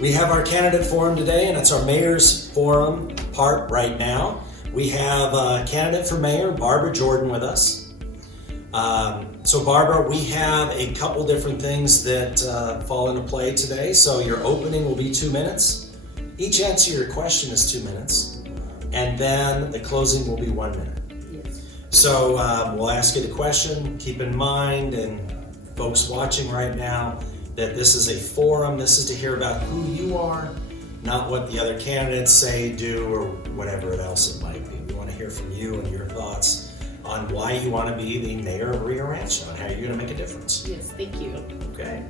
We have our candidate forum today, and it's our mayor's forum part right now. We have a candidate for mayor, Barbara Jordan, with us. So Barbara, we have a couple different things that fall into play today. So your opening will be 2 minutes. Each answer your question is 2 minutes. And then the closing will be 1 minute. Yes. So we'll ask you the question. Keep in mind, and folks watching right now, that this is a forum. This is to hear about who you are, not what the other candidates say, do, or whatever else it might be. We want to hear from you and your thoughts on why you want to be the mayor of Rio Rancho and how you're going to make a difference. Yes, thank you. Okay.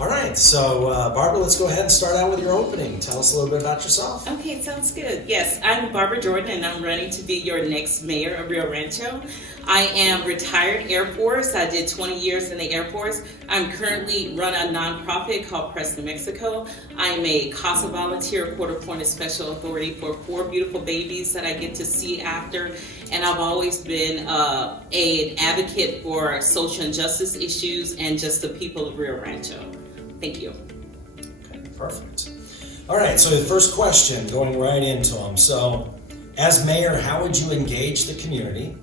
All right. So, Barbara, let's go ahead and start out with your opening. Tell us a little bit about yourself. Okay, sounds good. Yes, I'm Barbara Jordan, and I'm running to be your next mayor of Rio Rancho. I am retired Air Force. I did 20 years in the Air Force. I'm currently run a nonprofit called Press New Mexico. I'm a CASA volunteer, court-appointed special authority for 4 beautiful babies that I get to see after. And I've always been an advocate for social injustice issues and just the people of Rio Rancho. Thank you. Okay, perfect. All right, so the first question, going right into them. So, as mayor, how would you engage the community?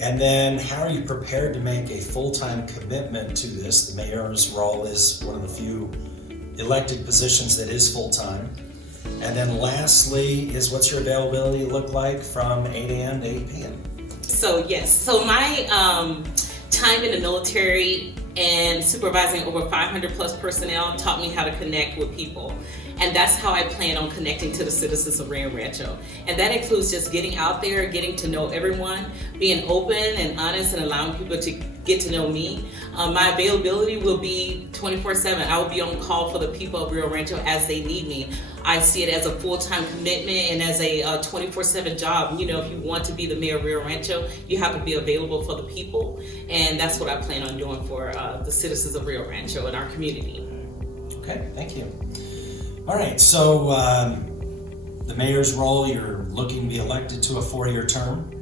And then how are you prepared to make a full-time commitment to this? The mayor's role is one of the few elected positions that is full-time. And then lastly is what's your availability look like from 8 a.m. to 8 p.m.? So yes, so my time in the military and supervising over 500 plus personnel taught me how to connect with people. And that's how I plan on connecting to the citizens of Rio Rancho. And that includes just getting out there, getting to know everyone, being open and honest and allowing people to get to know me. My availability will be 24/7. I will be on call for the people of Rio Rancho as they need me. I see it as a full-time commitment and as a 24/7 job. You know, if you want to be the mayor of Rio Rancho, you have to be available for the people. And that's what I plan on doing for the citizens of Rio Rancho and our community. Okay, thank you. All right, so the mayor's role, you're looking to be elected to a 4-year term.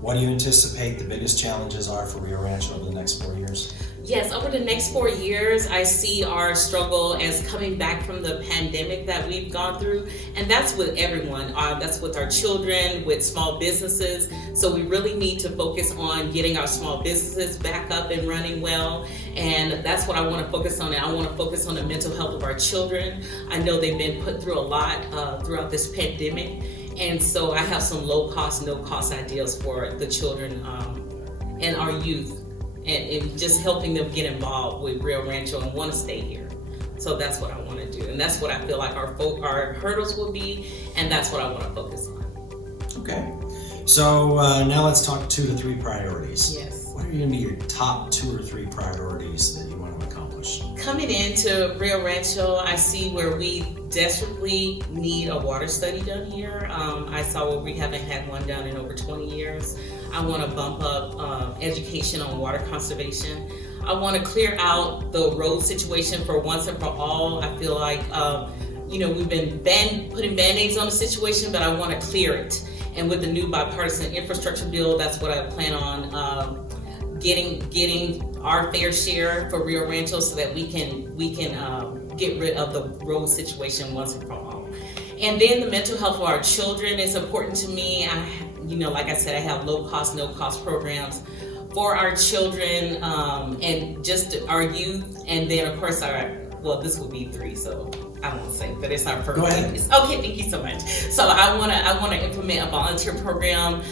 What do you anticipate the biggest challenges are for Rio Rancho over the next 4 years? Yes, over the next 4 years, I see our struggle as coming back from the pandemic that we've gone through. And that's with everyone. That's with our children, with small businesses. So we really need to focus on getting our small businesses back up and running well. And that's what I want to focus on. And I want to focus on the mental health of our children. I know they've been put through a lot throughout this pandemic. And so I have some low cost, no cost ideas for the children and our youth. And just helping them get involved with Rio Rancho and want to stay here. So that's what I want to do. And that's what I feel like our hurdles will be. And that's what I want to focus on. Okay. So now let's talk 2 to 3 priorities. Yes. What are going to be your top 2 or 3 priorities that you want to accomplish? Coming into Rio Rancho, I see where we desperately need a water study done here. I saw where we haven't had one done in over 20 years. I want to bump up education on water conservation. I want to clear out the road situation for once and for all. I feel like, we've been putting Band-Aids on the situation, but I want to clear it. And with the new bipartisan infrastructure bill, that's what I plan on getting our fair share for Rio Rancho so that we can get rid of the road situation once and for all. And then the mental health of our children is important to me. Like I said, I have low cost, no cost programs for our children and just our youth. And then of course this will be 3, so I won't say, but it's our first. Go ahead. Okay, thank you so much. So I wanna implement a volunteer program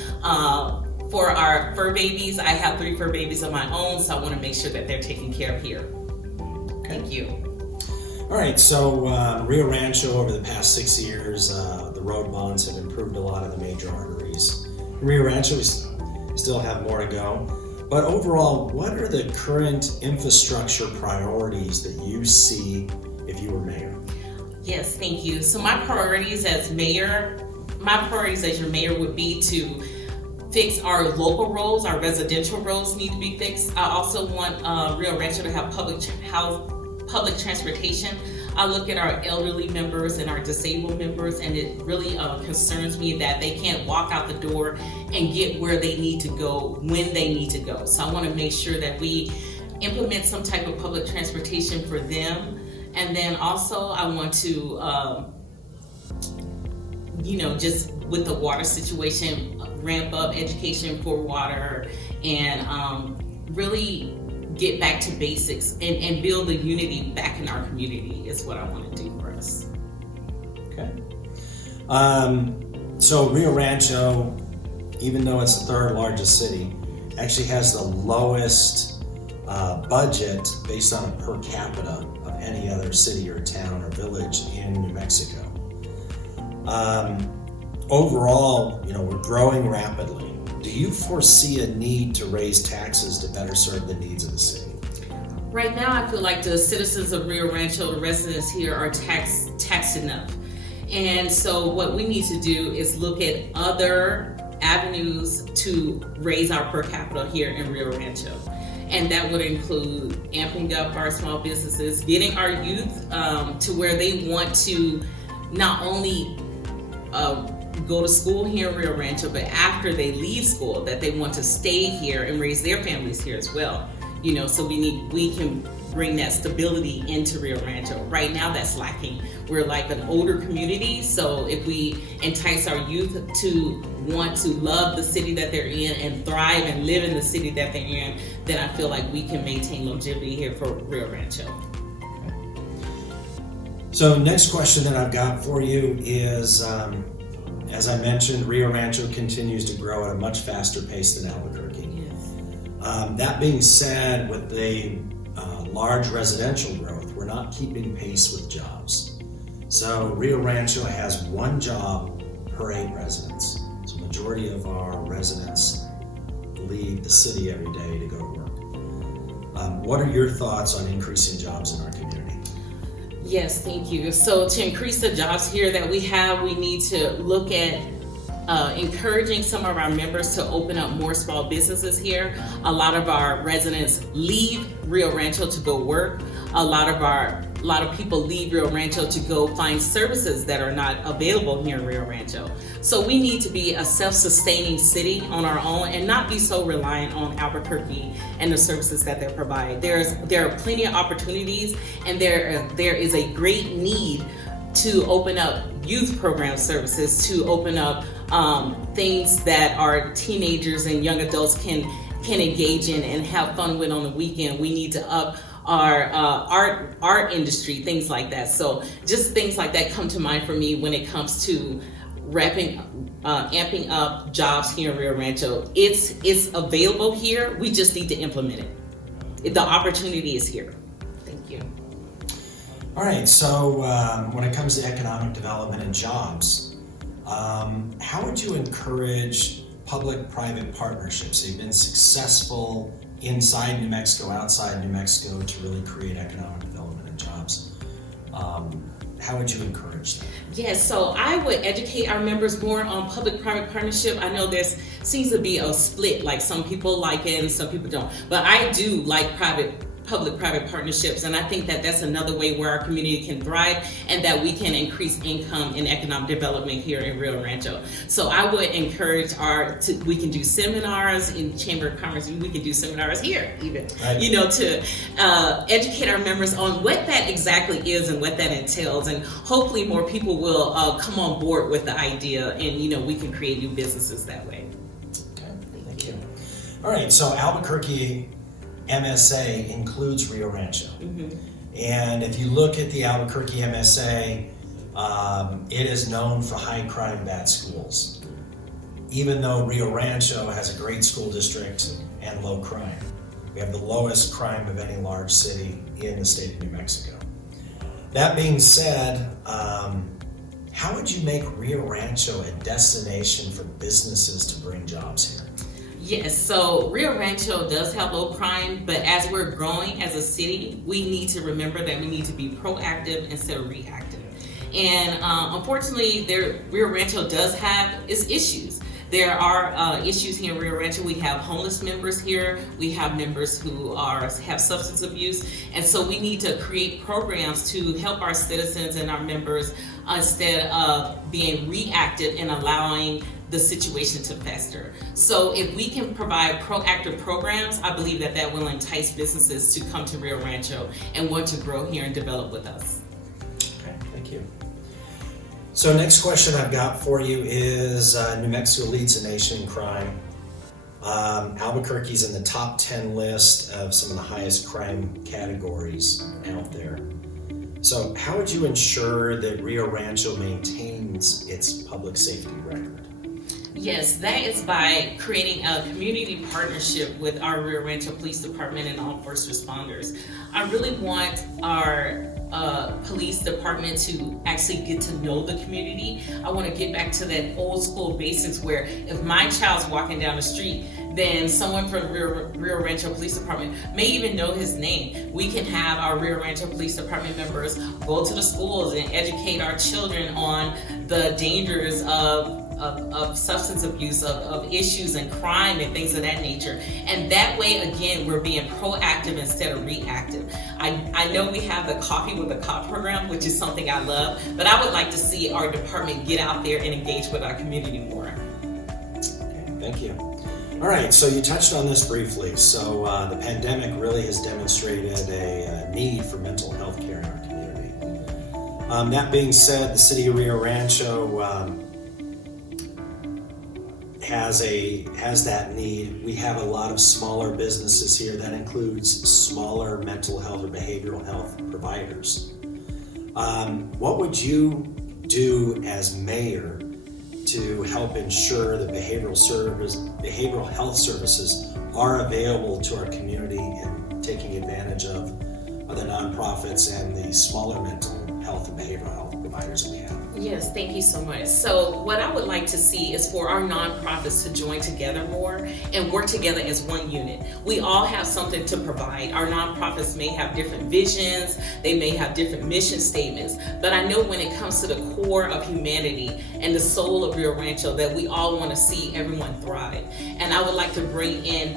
for our fur babies. I have 3 fur babies of my own, so I want to make sure that they're taken care of here. Okay. Thank you. All right, so Rio Rancho over the past 6 years, the road bonds have improved a lot of the major arteries. In Rio Rancho, we still have more to go. But overall, what are the current infrastructure priorities that you see if you were mayor? Yes, thank you. So my priorities as your mayor would be to fix our local roads. Our residential roads need to be fixed. I also want Rio Rancho to have public transportation. I look at our elderly members and our disabled members, and it really concerns me that they can't walk out the door and get where they need to go when they need to go. So I want to make sure that we implement some type of public transportation for them. And then also I want to, just with the water situation, ramp up education for water and really get back to basics and build the unity back in our community is what I want to do for us. Okay. So Rio Rancho, even though it's the third largest city, actually has the lowest budget based on a per capita of any other city or town or village in New Mexico. Overall, we're growing rapidly. Do you foresee a need to raise taxes to better serve the needs of the city? Right now, I feel like the citizens of Rio Rancho, the residents here, are taxed enough. And so what we need to do is look at other avenues to raise our per capita here in Rio Rancho. And that would include amping up our small businesses, getting our youth to where they want to not only go to school here in Rio Rancho, but after they leave school, that they want to stay here and raise their families here as well. So we can bring that stability into Rio Rancho. Right now that's lacking. We're like an older community, so if we entice our youth to want to love the city that they're in and thrive and live in the city that they're in, then I feel like we can maintain longevity here for Rio Rancho. So next question that I've got for you is, as I mentioned, Rio Rancho continues to grow at a much faster pace than Albuquerque. Yes. That being said, with the large residential growth, we're not keeping pace with jobs. So Rio Rancho has one job per 8 residents. So majority of our residents leave the city every day to go to work. What are your thoughts on increasing jobs in our community? Yes, thank you. So to increase the jobs here that we have, we need to look at encouraging some of our members to open up more small businesses here. A lot of our residents leave Rio Rancho to go work. A lot of people leave Rio Rancho to go find services that are not available here in Rio Rancho. So we need to be a self-sustaining city on our own and not be so reliant on Albuquerque and the services that they provide. There are plenty of opportunities, and there is a great need to open up youth program services, to open up things that our teenagers and young adults can engage in and have fun with on the weekend. We need to up our art industry, things like that. So just things like that come to mind for me when it comes to amping up jobs here in Rio Rancho. It's available here. We just need to implement it. The opportunity is here. Thank you. All right, so when it comes to economic development and jobs, how would you encourage public-private partnerships? They've been successful inside New Mexico, outside New Mexico, to really create economic development and jobs. How would you encourage that? Yes, so I would educate our members more on public-private partnership. I know there seems to be a split, like some people like it and some people don't, but I do like public-private partnerships, and I think that that's another way where our community can thrive and that we can increase income and economic development here in Rio Rancho. So I would encourage we can do seminars in Chamber of Commerce, we can do seminars here even, right, to educate our members on what that exactly is and what that entails, and hopefully more people will come on board with the idea, and we can create new businesses that way. Okay, thank you. All right, so Albuquerque MSA includes Rio Rancho. Mm-hmm. And if you look at the Albuquerque MSA, it is known for high crime, bad schools. Even though Rio Rancho has a great school district and low crime. We have the lowest crime of any large city in the state of New Mexico. That being said, how would you make Rio Rancho a destination for businesses to bring jobs here? Yes, so Rio Rancho does have low crime, but as we're growing as a city, we need to remember that we need to be proactive instead of reactive. And unfortunately, Rio Rancho does have its issues. There are issues here in Rio Rancho. We have homeless members here. We have members who have substance abuse. And so we need to create programs to help our citizens and our members instead of being reactive and allowing the situation to fester. So if we can provide proactive programs, I believe that that will entice businesses to come to Rio Rancho and want to grow here and develop with us. Okay, thank you. So next question I've got for you is New Mexico leads the nation in crime. Albuquerque's in the top 10 list of some of the highest crime categories out there. So how would you ensure that Rio Rancho maintains its public safety record? Yes, that is by creating a community partnership with our Rio Rancho Police Department and all first responders. I really want our police department to actually get to know the community. I want to get back to that old school basics where if my child's walking down the street, then someone from Rio Rancho Police Department may even know his name. We can have our Rio Rancho Police Department members go to the schools and educate our children on the dangers of substance abuse, of issues and crime and things of that nature. And that way, again, we're being proactive instead of reactive. I know we have the Coffee with a Cop program, which is something I love, but I would like to see our department get out there and engage with our community more. Okay, thank you. All right, so you touched on this briefly. So the pandemic really has demonstrated a need for mental health care in our community. That being said, the city of Rio Rancho has that need. We have a lot of smaller businesses here. That includes smaller mental health or behavioral health providers. What would you do as mayor to help ensure that behavioral health services are available to our community and taking advantage of the nonprofits and the smaller mental health and behavioral health providers that we have? Yes, thank you so much. So what I would like to see is for our nonprofits to join together more and work together as one unit. We all have something to provide. Our nonprofits may have different visions, they may have different mission statements, but I know when it comes to the core of humanity and the soul of Rio Rancho that we all want to see everyone thrive. And I would like to bring in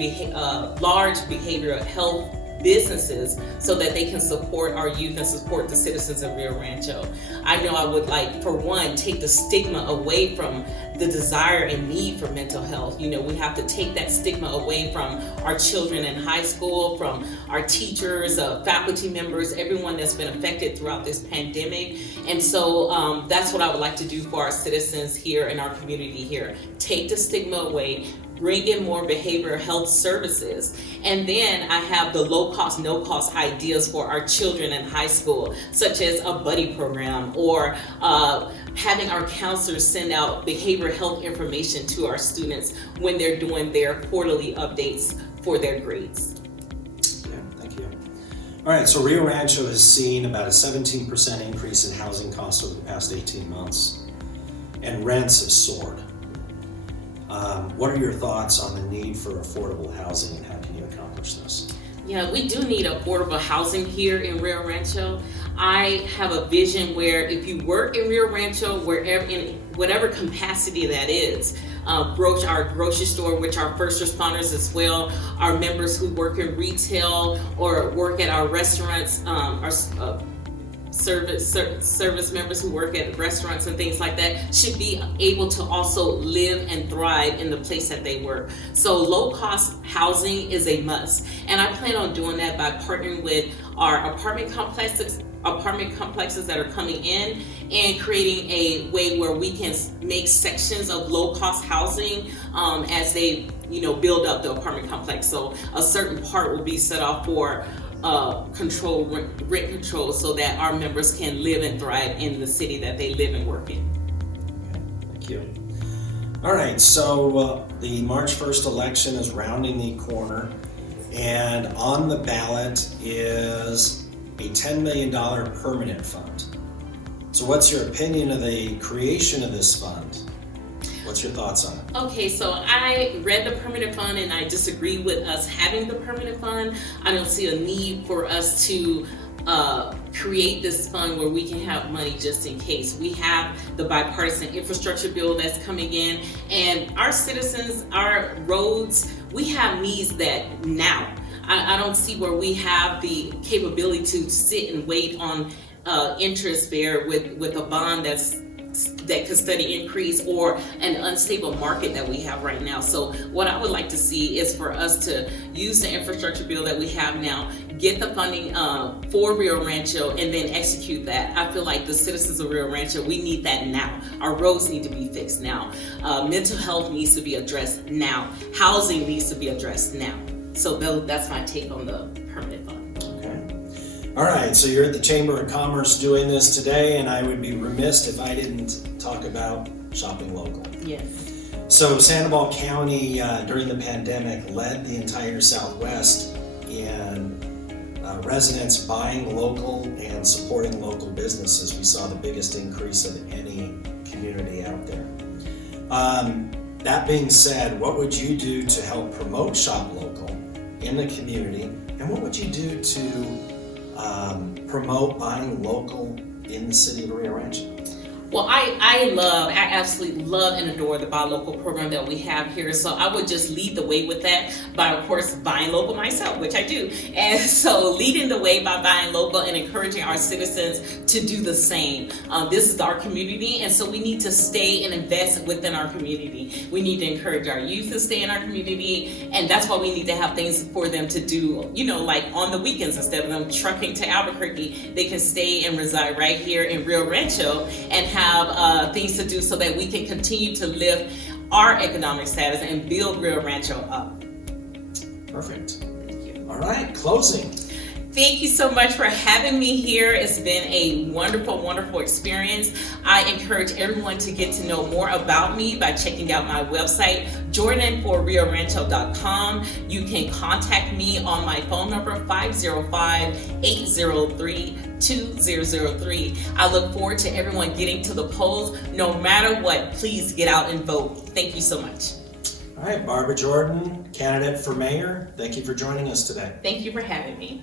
large behavioral health businesses so that they can support our youth and support the citizens of Rio Rancho. I know I would like, for one, take the stigma away from the desire and need for mental health. You know, we have to take that stigma away from our children in high school, from our teachers, faculty members, everyone that's been affected throughout this pandemic. And so that's what I would like to do for our citizens here in our community here. Take the stigma away, bring in more behavioral health services. And then I have the low cost, no cost ideas for our children in high school, such as a buddy program or having our counselors send out behavioral health information to our students when they're doing their quarterly updates for their grades. Yeah, thank you. All right, so Rio Rancho has seen about a 17% increase in housing costs over the past 18 months, and rents have soared. What are your thoughts on the need for affordable housing and how can you accomplish this? Yeah, we do need affordable housing here in Rio Rancho. I have a vision where if you work in Rio Rancho, wherever, in whatever capacity that is, our grocery store, which are first responders as well, our members who work in retail or work at our restaurants, our service members who work at restaurants and things like that should be able to also live and thrive in the place that they work. So low cost housing is a must, and I plan on doing that by partnering with our apartment complexes that are coming in and creating a way where we can make sections of low cost housing as they build up the apartment complex. So a certain part will be set off for rent control so that our members can live and thrive in the city that they live and work in. Okay, thank you. All right, so the March 1st election is rounding the corner, and on the ballot is a $10 million permanent fund. So what's your opinion of the creation of this fund? What's your thoughts on it? Okay, so I read the permanent fund and I disagree with us having the permanent fund. I don't see a need for us to create this fund where we can have money just in case. We have the bipartisan infrastructure bill that's coming in, and our citizens, our roads, we have needs that now. I don't see where we have the capability to sit and wait on interest bear with a bond that's that could study increase or an unstable market that we have right now. So what I would like to see is for us to use the infrastructure bill that we have now, get the funding for Rio Rancho, and then execute that. I feel like the citizens of Rio Rancho, we need that now. Our roads need to be fixed now. Mental health needs to be addressed now. Housing needs to be addressed now. So that's my take on the permanent fund. All right, so you're at the Chamber of Commerce doing this today, and I would be remiss if I didn't talk about shopping local. Yes. So Sandoval County, during the pandemic, led the entire Southwest in residents buying local and supporting local businesses. We saw the biggest increase of any community out there. That being said, what would you do to help promote Shop Local in the community, and what would you do to promote buying local in the city of Rio Rancho? Well, I absolutely love and adore the Buy Local program that we have here. So I would just lead the way with that by, of course, buying local myself, which I do. And so leading the way by buying local and encouraging our citizens to do the same. This is our community, and so we need to stay and invest within our community. We need to encourage our youth to stay in our community, and that's why we need to have things for them to do, like on the weekends. Instead of them trucking to Albuquerque, they can stay and reside right here in Rio Rancho and have things to do so that we can continue to lift our economic status and build Rio Rancho up. Perfect. Thank you. All right, closing. Thank you so much for having me here. It's been a wonderful, wonderful experience. I encourage everyone to get to know more about me by checking out my website, jordanforriorancho.com. You can contact me on my phone number, 505-803-2003. I look forward to everyone getting to the polls. No matter what, please get out and vote. Thank you so much. All right, Barbara Jordan, candidate for mayor, thank you for joining us today. Thank you for having me.